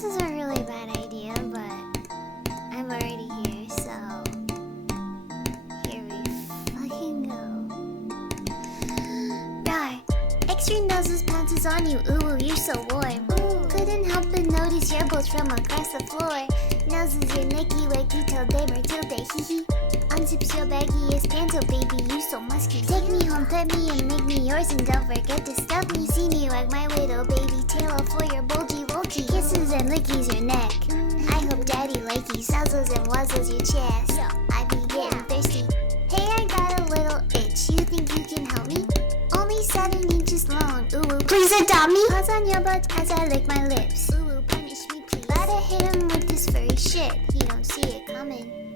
This is a really bad idea, but I'm already here, so here we fucking go. Rawr. Extra noses pounces on you, ooh, you're so warm. Couldn't help but notice your bolts from across the floor. Noses your nicky wacky till they tilde, hee hee. Unzips your baggiest pants, oh baby, you so musky. Take me home, pet me, and make me yours, and don't forget to stuff me. See me wag my widow baby tail off for your bulgy wulgy. Kisses and lickies your neck. I hope daddy likes nuzzles and wuzzles your chest. I be getting thirsty. Hey, I got a little itch. You think you can help me? Only 7 inches long. Ooh, please adopt me. Paws on your butt as I lick my lips. Ooh, punish me please. Gotta hit him with this furry shit. He don't see it coming.